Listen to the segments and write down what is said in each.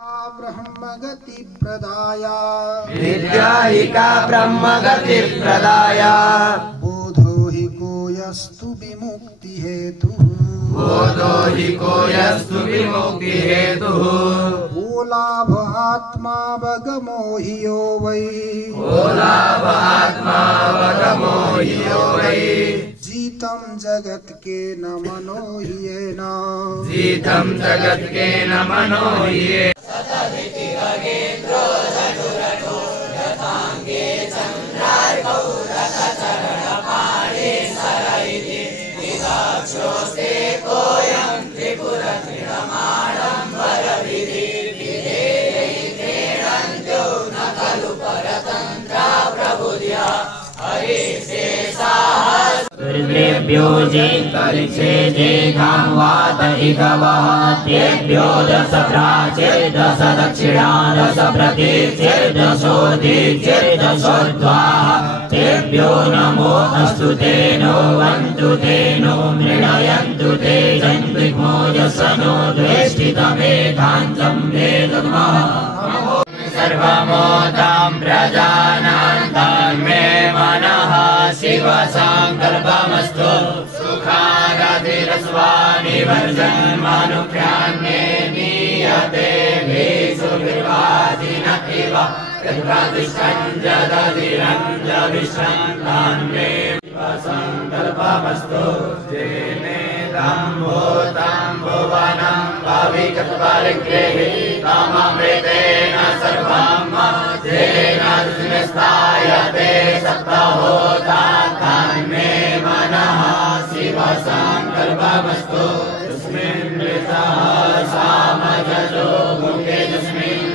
ब्रह्मगति प्रदाया विद्याहिका ब्रह्मगति प्रदाया बोधो हि कोयस्तु विमुक्ति हेतु बोधो हि कोयस्तु विमुक्ति हेतु ओलाभ आत्मावगमो हि यो वै ओलाभ आत्मावगमो हि यो वै जीतं जगत के न मनो येन जीतं जगत के न मनो ये ृभ्यो जेघां वात इगवः तेभ्यो दश प्राचीर्दश दक्षिणा दश प्रतीचिर्दशोदीचिर्दशोर्ध्वाः तेभ्यो नमो अस्तु ते नो वन्तु ते नो मृणयन्तु ते जन्विग्मोजसनो द्वेष्टितमेधान्तं वेदमः सर्वमोदां प्रजानां मे मनः शिवसङ्कल्पमस्तु सुखारतिरस्वानिवर्जन्मानुप्राण्ये नीयते भेषुभिर्वादिन इव यद्वादिष्टं जदधिरञ्जविश्रन्तान् मे शिवसङ्कल्पमस्तु भुवनं भविकत्परिग्रहे ताममृतेन सर्वं तेन स्थायते सप्तहोता तन्मे मनः शिवसङ्कल्पमस्तु तस्मिन् सामजो मुखे तस्मिन्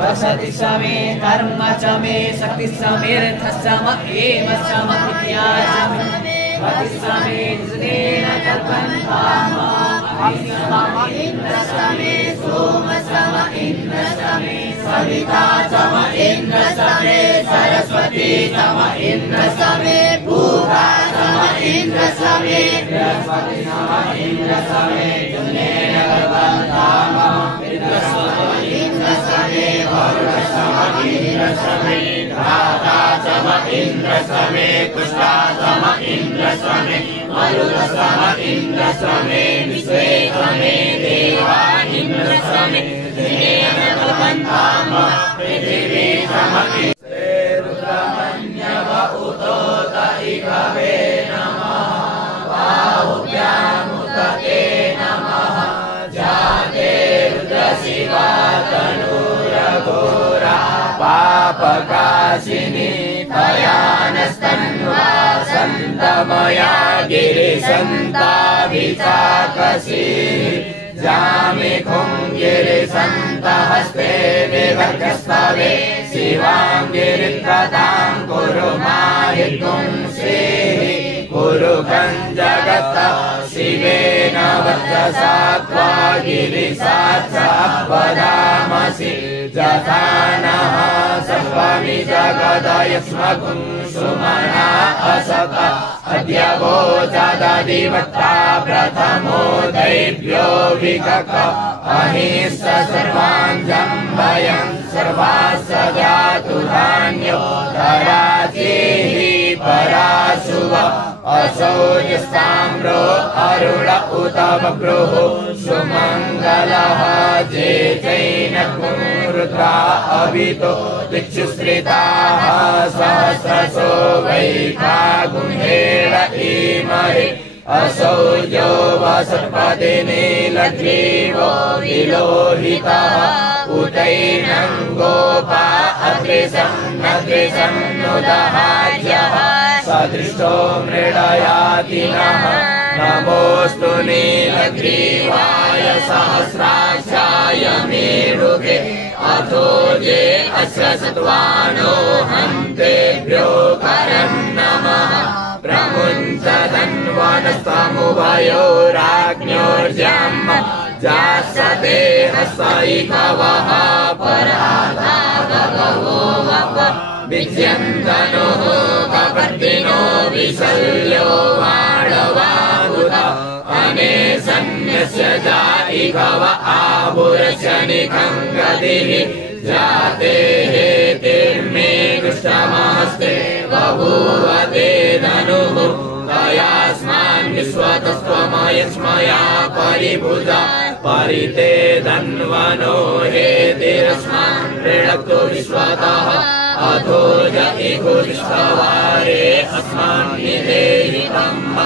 वसति स मे धर्म च मे शक्ति स मेऽर्थ स म एव च म विद्या च मे भक्ति स मे जिनेन कल्पन्ताम् इन्द्र स मे सोम स म इन्द्र स मे सविता च म इन्द्र स मे सरस्वती च म इन्द्र स मे पूर्वा च म इन्द्र स मे बृहस्पति च म इन्द्र स मे जिनेन कल्पन्ताम् इन्द्र स मे वरुण स म इन्द्र स मे धाता च म इन्द्र स मे पुष्टा च म इन्द्र स मे मरुत स म इन्द्र स मे विश्वे च मे देवा इन्द्र स मे जिनेन कल्पन्ताम् पृथिवी च म इन्द्रे रुद्रमन्यव उतोत इगवे नमः बाहुभ्यामुत ते नमः जाते रुद्रशिवा तनूरघोरा पापकाशिनी तयानस्तन्वा सन्तमया गिरिसन्ताभिचाकसी जामिखुङ्गिरिसन्तहस्ते विवर्गस्तवे शिवां गिरिप्रदां कुरु माहितुं श्रीः कुरु कञ्जगत शिवेन वर्चसा त्वा गिरिसाक्षात् वदामसि यथा नः सर्वमि जगदयस्मकुं सुमना असत अद्य वोचदधिवक्ता प्रथमो दैव्यो विकक अहिंस सर्वाञ्जं वयं सर्वाः जातु धान्यो धराचिः पराशुव असौ यस्ताम्रो अरुण उत बभ्रुः सुमङ्गलः जे जैनकुं रुद्रा अभितो दिक्षुश्रिताः सहस्रशो वैखागुंहेण इमहे असौ यो वसर्पति नीलग्रीवो विलोहितः उतैनं गोपा अग्रिसन्नुदहार्यः सदृष्टो मृडयाति नः नमोऽस्तु नीलग्रीवाय सहस्राक्षाय मेरुगे अथो ये अस्य सत्वानो हन्तेभ्यो करं नमः प्रमुञ्चदन्वनस्तमुभयोराज्ञोर्जम् जासते हस्तैकवः पराधा भगवो वप विद्यन्तनुः कपर्दिनो विशल्यो वाडवाहुत मे सन्न्यस्य जायिकव आभुरस्य निखङ्गतिः जाते हेतिर्मे कृष्णमस्ते बभूव ते धनुः तयास्मान् विश्वतस्त्वमयस्मया परिभुजा परिते धन्वनो हेतिरस्मान् ऋणक्तो विश्वतः अथो जइको विश्ववारे अस्मान् निधेहि ब्रह्म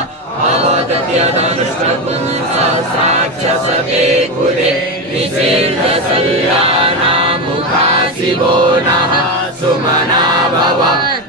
अवदत्यदनुष्टपुंसहस्राक्षसते कुले निषेधशल्यानामुखासिवो नः सुमना भव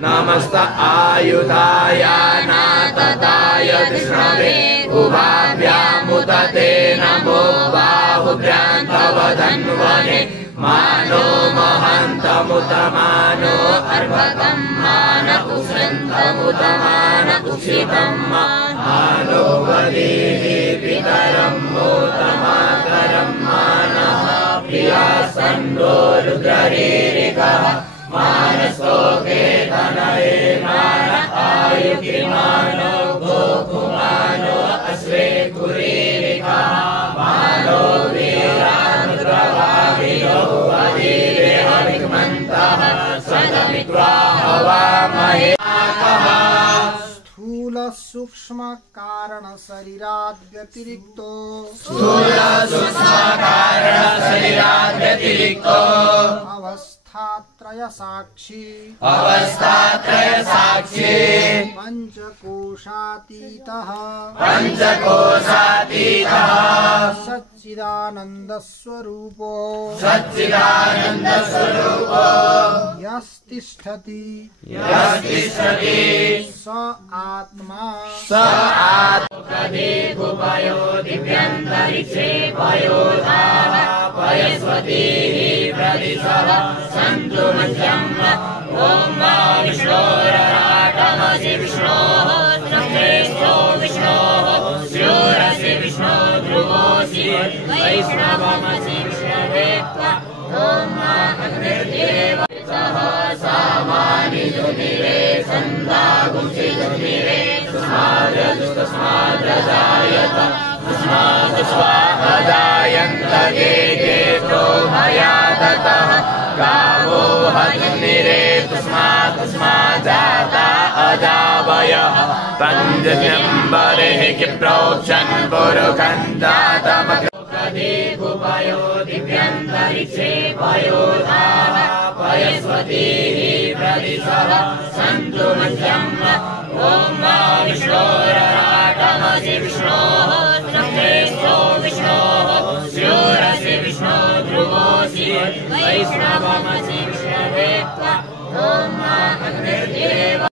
नमस्त आयुधाय नातताय कृष्णवे उभाभ्यामुदते नमो बाहुभ्यां तव धन्वने मानो महन्तमुतमानो अर्भकं मान उषन्तमुतमान उषितं मानो वदेहि पितरं मोतमातरं मानः प्रियासन्दो रुद्ररीरिकः मानसोके तनये मान आयुकिमानो गोकुमानो अश्वे कुरीरिकः मानो वीरानुद्रवाहिनो वदीरे हरिमन्तः सदमित्वा हवामहे स्थूल सूक्ष्म कारण शरीराद् व्यतिरिक्तो अवस्थात्रय साक्षी पंचकोशातीतः सच्चिदानंद स्वरूपो यस्तिष्ठति स आत्मा भूपयो दिव्यन्तरिक्षे पयोधाः पयस्वतीः प्रदिशः सन्तु मध्यम् ॐ मा विष्णोरराटमसि विष्णोः श्रेष्ठो विष्णोः स्योरसि विष्णो ध्रुवोऽसि वैष्णवमसि विष्णवे त्वा ॐ मा अग्निर्देव सामानि दुनिरे सन्दागुंसि दुनिरे तस्माद्रजायत तस्मादजायन्त गेतो मया दत्तः गावो हनिरे तस्माजाता अजावयः पञ्चम्बरेः किप्रोक्षन् पुरुखन्दातमकदे भूपयो दिव्यन्तरिक्षे पयोधाः पयस्वतीः प्रदिशः सन्तु मध्यम् ॐ मा विष्णोरराटमसि विष्णोः श्रेष्ठो विष्णोः स्योरसि विष्णो ध्रुवोऽसि वैष्णवमसि विष्णवे त्वा ॐ